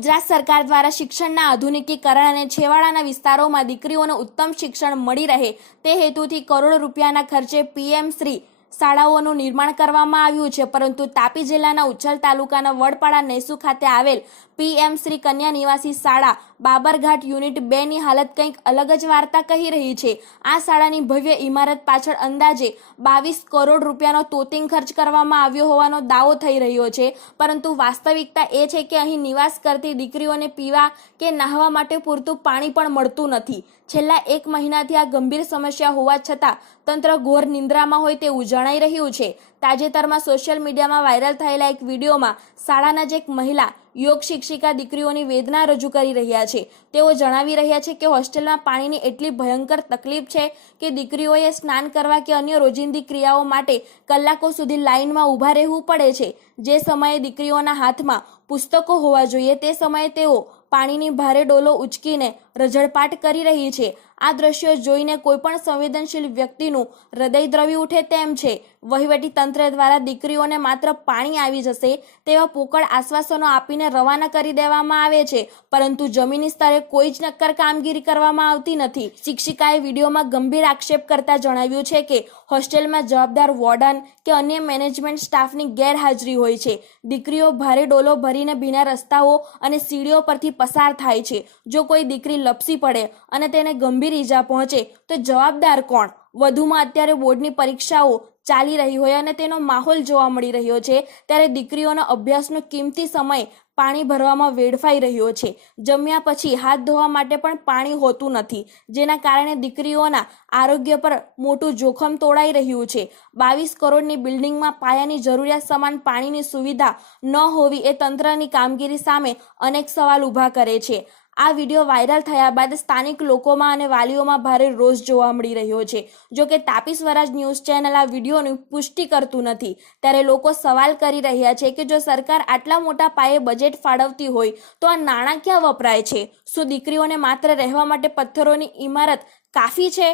ગુજરાત સરકાર દ્વારા શિક્ષણના આધુનિકીકરણ અને છેવાડાના વિસ્તારોમાં દીકરીઓને ઉત્તમ શિક્ષણ મળી રહે તે હેતુથી કરોડો રૂપિયાના ખર્ચે પીએમ શ્રી શાળાઓનું નિર્માણ કરવામાં આવ્યું છે, પરંતુ તાપી જિલ્લાના ઉચ્છલ તાલુકાના વડપાડા નેસુ ખાતે આવેલ પીએમ શ્રી કન્યા નિવાસી શાળા બાબરઘાટ યુનિટ 2 ની હાલત કંઈક અલગ જ વાર્તા કહી રહી છે। આ શાળાની ભવ્ય ઇમારત પાછળ અંદાજે 22 કરોડ રૂપિયાનો તોતિંગ ખર્ચ કરવામાં આવ્યો હોવાનો દાવો થઈ રહ્યો છે, પરંતુ વાસ્તવિકતા એ છે કે અહીં નિવાસ કરતી દીકરીઓને પીવા કે નહાવા માટે પૂરતું પાણી પણ મળતું નથી। છેલ્લા 1 મહિનાથી આ ગંભીર સમસ્યા હોવા છતાં તંત્ર ઘોર નિંદ્રામાં હોય તેવું જણાઈ રહ્યું છે। તાજેતરમાં સોશિયલ મીડિયામાં વાયરલ થયેલા એક વિડીયોમાં શાળાના જ એક મહિલા યોગ શિક્ષિકા દીકરીઓની વેદના રજૂ કરી રહ્યા છે। તેઓ જણાવી રહ્યા છે કે હોસ્ટેલમાં પાણીની એટલી ભયંકર તકલીફ છે કે દીકરીઓએ સ્નાન કરવા કે અન્ય રોજિંદી ક્રિયાઓ માટે કલાકો સુધી લાઇનમાં ઊભા રહેવું પડે છે। જે સમયે દીકરીઓના હાથમાં પુસ્તકો હોવા જોઈએ તે સમયે તેઓ પાણીની ભારે ડોલો ઉચકીને રઝળપાટ કરી રહી છે। આ દ્રશ્યો જોઈને કોઈપણ સંવેદનશીલ વ્યક્તિનું હૃદય દ્રવી ઉઠે તેમ છે। વહીવટી તંત્ર દ્વારા દીકરીઓને માત્ર પાણી આવી જશે તેવા પોકળ આશ્વાસનો આપીને રવાના કરી દેવામાં આવે છે, પરંતુ જમીની સ્તરે કોઈ જ નક્કર કામગીરી કરવામાં આવતી નથી। શિક્ષિકાએ વિડીયોમાં ગંભીર આક્ષેપ કરતા જણાવ્યું છે કે હોસ્ટેલમાં જવાબદાર વોર્ડન કે અન્ય મેનેજમેન્ટ સ્ટાફની ગેરહાજરી હોય છે। દીકરીઓ ભારે ડોલો ભરીને ભીના રસ્તાઓ અને સીડીઓ પરથી પસાર થાય છે। જો કોઈ દીકરી લપસી પડે અને તેને ગંભીર ઈજા પહોંચે તો જવાબદાર કોણ? વધુમાં અત્યારે બોર્ડની પરીક્ષાઓ ચાલી રહી હોય અને તેનો માહોલ જોવા મળી રહ્યો છે, ત્યારે દીકરીઓનો અભ્યાસનો કિંમતી સમય પાણી ભરવામાં વેડફાઈ રહ્યો છે। જમ્યા પછી હાથ ધોવા માટે પણ પાણી હોતું નથી, જેના કારણે દીકરીઓના આરોગ્ય પર મોટું જોખમ તોડાઈ રહ્યું છે। 22 કરોડની બિલ્ડિંગમાં પાયાની જરૂરિયાત સમાન પાણીની સુવિધા ન હોવી એ તંત્રની કામગીરી સામે અનેક સવાલ ઊભા કરે છે। આ વિડીયો વાયરલ થયા બાદ સ્થાનિક લોકોમાં અને વાલીઓમાં ભારે રોષ જોવા મળી રહ્યો છે। જો કે તાપી સ્વરાજ ન્યૂઝ ચેનલ આ વિડીયોની પુષ્ટિ કરતું નથી, ત્યારે લોકો સવાલ કરી રહ્યા છે કે જો સરકાર આટલા મોટા પાયે બજેટ ફાળવતી હોય તો આ નાણાં ક્યાં વપરાય છે? શું દીકરીઓને માત્ર રહેવા માટે પથ્થરોની ઇમારત કાફી છે?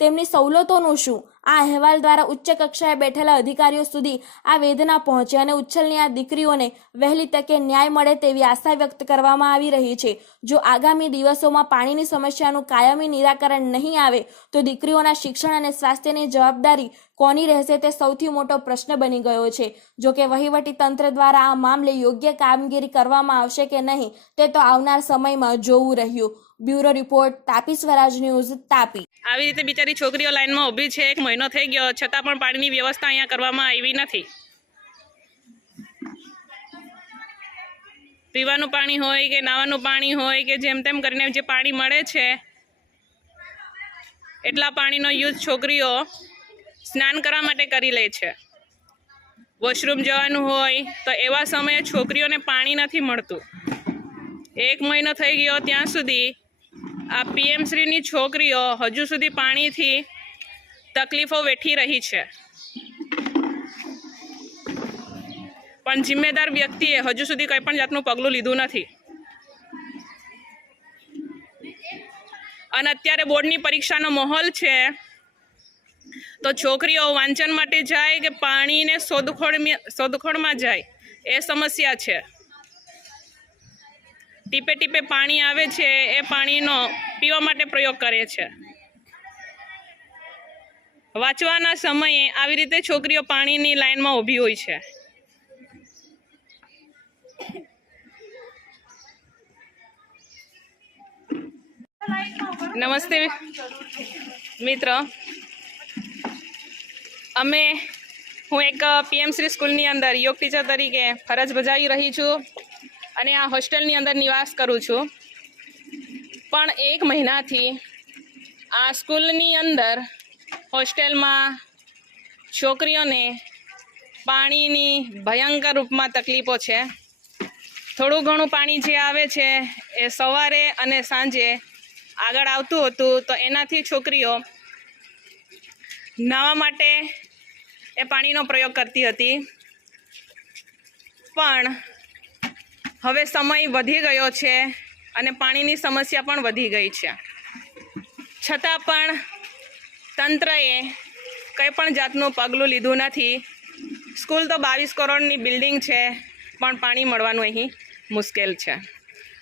તેમની સવલતોનું શું? આ અહેવાલ દ્વારા ઉચ્ચ કક્ષાએ બેઠેલા અધિકારીઓ સુધી આ વેદના પહોંચે અને ઉચ્છલની આ દીકરીઓને વહેલી તકે ન્યાય મળે તેવી આશા વ્યક્ત કરવામાં આવી રહી છે। જો આગામી દિવસોમાં પાણીની સમસ્યાનું કાયમી નિરાકરણ નહીં આવે તો દીકરીઓના શિક્ષણ અને સ્વાસ્થ્યની જવાબદારી કોની રહેશે તે સૌથી મોટો પ્રશ્ન બની ગયો છે। જો કે વહીવટી તંત્ર દ્વારા આ મામલે યોગ્ય કામગીરી કરવામાં આવશે કે નહીં તે તો આવનાર સમયમાં જોવું રહ્યું। બ્યુરો રિપોર્ટ, તાપી સ્વરાજ ન્યૂઝ, તાપી। આવી રીતે બિચારી છોકરીઓ લાઈનમાં ઊભી છે, 1 મહિનો થઈ ગયો છતાં પણ પાણીની વ્યવસ્થા અહીંયા કરવામાં આવી નથી। પીવાનું પાણી હોય કે નાવાનું પાણી હોય કે જેમ તેમ કરીને જે પાણી મળે છે એટલા પાણીનો યુઝ છોકરીઓ સ્નાન કરવા માટે કરી લે છે। વોશરૂમ જવાનું હોય તો એવા સમયે છોકરીઓને પાણી નથી મળતું। 1 મહિનો થઈ ગયો ત્યાં સુધી આ પીએમ શ્રીની છોકરીઓ હજુ સુધી પાણીથી તકલીફો વેઠી રહી છે, પણ જિમ્મેદાર વ્યક્તિએ હજુ સુધી કંઈ પણ જાતનું પગલું લીધું નથી। અને અત્યારે બોર્ડની પરીક્ષાનો માહોલ છે તો છોકરીઓ વાંચન માટે જાય કે પાણીને શોધખોળમાં જાય એ સમસ્યા છે। ટીપે ટીપે પાણી આવે છે એ પાણીનો પીવા માટે પ્રયોગ કરે છે। વાંચવાના સમયે આવી રીતે છોકરીઓ પાણીની લાઈનમાં ઊભી હોય છે। નમસ્તે મિત્ર, હું એક પીએમ શ્રી સ્કૂલની અંદર યોગ ટીચર તરીકે ફરજ બજાવી રહી છું અને આ હોસ્ટેલની અંદર નિવાસ કરું છું। પણ 1 મહિનાથી આ સ્કૂલની અંદર હોસ્ટેલમાં છોકરીઓને પાણીની ભયંકર રૂપમાં તકલીફો છે। થોડું ઘણું પાણી જે આવે છે એ સવારે અને સાંજે આગળ આવતું હતું તો એનાથી છોકરીઓ નાહવા માટે એ પાણીનો પ્રયોગ કરતી હતી, પણ હવે સમય વધી ગયો છે અને પાણીની સમસ્યા પણ વધી ગઈ છે, છતાં પણ તંત્રએ કંઈ પણ જાતનું પગલું લીધું નથી। સ્કૂલ તો 22 કરોડની બિલ્ડિંગ છે, પણ પાણી મળવાનું અહીં મુશ્કેલ છે।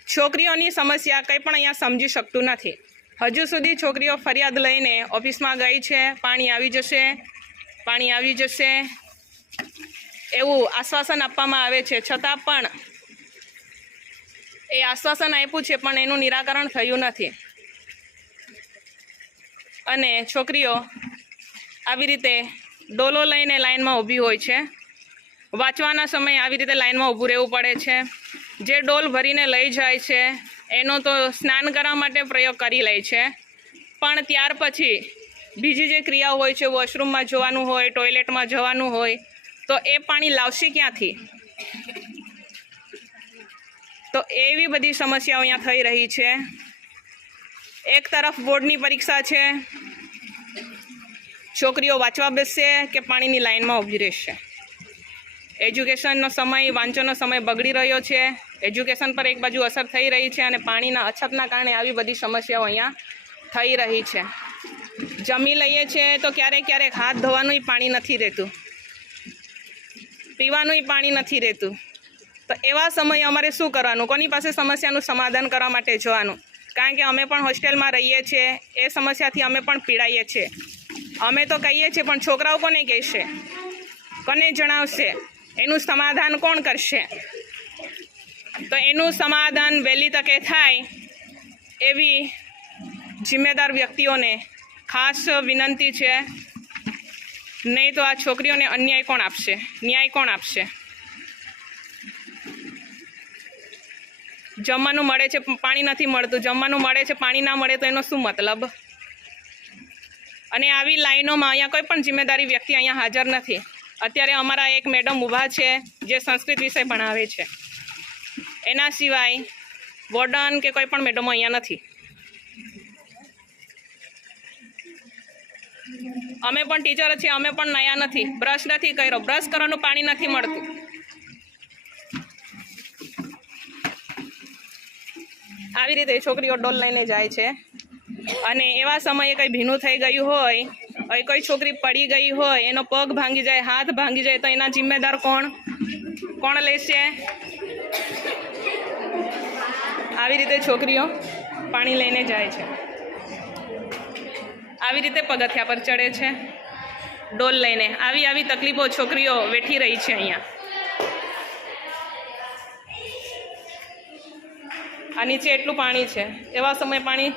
છોકરીઓની સમસ્યા કંઈ પણ અહીંયા સમજી શકતું નથી. હજુ સુધી છોકરીઓ ફરિયાદ લઈને ઓફિસમાં ગઈ છે, પાણી આવી જશે, પાણી આવી જશે એવું આશ્વાસન આપવામાં આવે છે, છતાં પણ એ આશ્વાસન આપ્યું છે પણ એનું નિરાકરણ થયું નથી. અને છોકરીઓ આવી રીતે ડોલો લઈને લાઇનમાં ઊભી હોય છે. વાંચવાના સમયે આવી રીતે લાઇનમાં ઊભું રહેવું પડે છે. જે ડોલ ભરીને લઈ જાય છે એનો તો સ્નાન કરવા માટે પ્રયોગ કરી લે છે, પણ ત્યાર પછી બીજી જે ક્રિયાઓ હોય છે, વોશરૂમમાં જવાનું હોય, ટોયલેટમાં જવાનું હોય, તો એ પાણી લાવશે ક્યાંથી? તો એવી બધી સમસ્યાઓ અહીંયા થઈ રહી છે. એક તરફ બોર્ડની પરીક્ષા છે, છોકરીઓ વાંચવા બેસશે કે પાણીની લાઇનમાં ઊભી રહેશે. એજ્યુકેશનનો સમય, વાંચનનો સમય બગડી રહ્યો છે. એજ્યુકેશન પર એક બાજુ અસર થઈ રહી છે અને પાણીના અછતના કારણે આવી બધી સમસ્યાઓ અહીંયા થઈ રહી છે. જમી લઈએ છીએ તો ક્યારેક હાથ ધોવાનું પાણી નથી રહેતું, પીવાનું પાણી નથી રહેતું. તો એવા સમયે અમારે શું કરવાનું? કોની પાસે સમસ્યાનું સમાધાન કરવા માટે જવાનું? કારણ કે અમે પણ હોસ્ટેલમાં રહીએ છીએ, એ સમસ્યાથી અમે પણ પીડાઈએ છીએ. અમે તો કહીએ છીએ પણ છોકરાઓ કોને કહેશે, કોને જણાવશે, એનું સમાધાન કોણ કરશે? તો એનું સમાધાન વહેલી તકે થાય એવી જિમ્મેદાર વ્યક્તિઓને ખાસ વિનંતી છે. નહીં તો આ છોકરીઓને અન્યાય કોણ આપશે, ન્યાય કોણ આપશે? જમવાનું મળે છે, પાણી નથી મળતું, જમવાનું મળે છે, પાણી ના મળે તો એનો શું મતલબ? અને આવી લાઈનોમાં અહીંયા કોઈ પણ જિમ્મેદારી વ્યક્તિ અહીંયા હાજર નથી. અત્યારે અમારા એક મેડમ ઊભા છે જે સંસ્કૃત વિષય ભણાવે છે, એના સિવાય વોર્ડન કે કોઈ પણ મેડમો અહીંયા નથી. અમે પણ ટીચર છીએ, અમે પણ નયા નથી. બ્રશ નથી કર્યો, બ્રશ કરવાનું પાણી નથી મળતું. આવી રીતે છોકરીઓ ડોલ લઈને જાય છે અને એવા સમયે કંઈ ભીનું થઈ ગયું હોય, કોઈ છોકરી પડી ગઈ હોય, એનો પગ ભાંગી જાય, હાથ ભાંગી જાય, તો એના જિમ્મેદાર કોણ લેશે? આવી રીતે છોકરીઓ પાણી લઈને જાય છે, આવી રીતે પગથિયા પર ચડે છે ડોલ લઈને. આવી તકલીફો છોકરીઓ વેઠી રહી છે અહીંયા. આ નીચે એટલું પાણી છે, એવા સમયે પાણી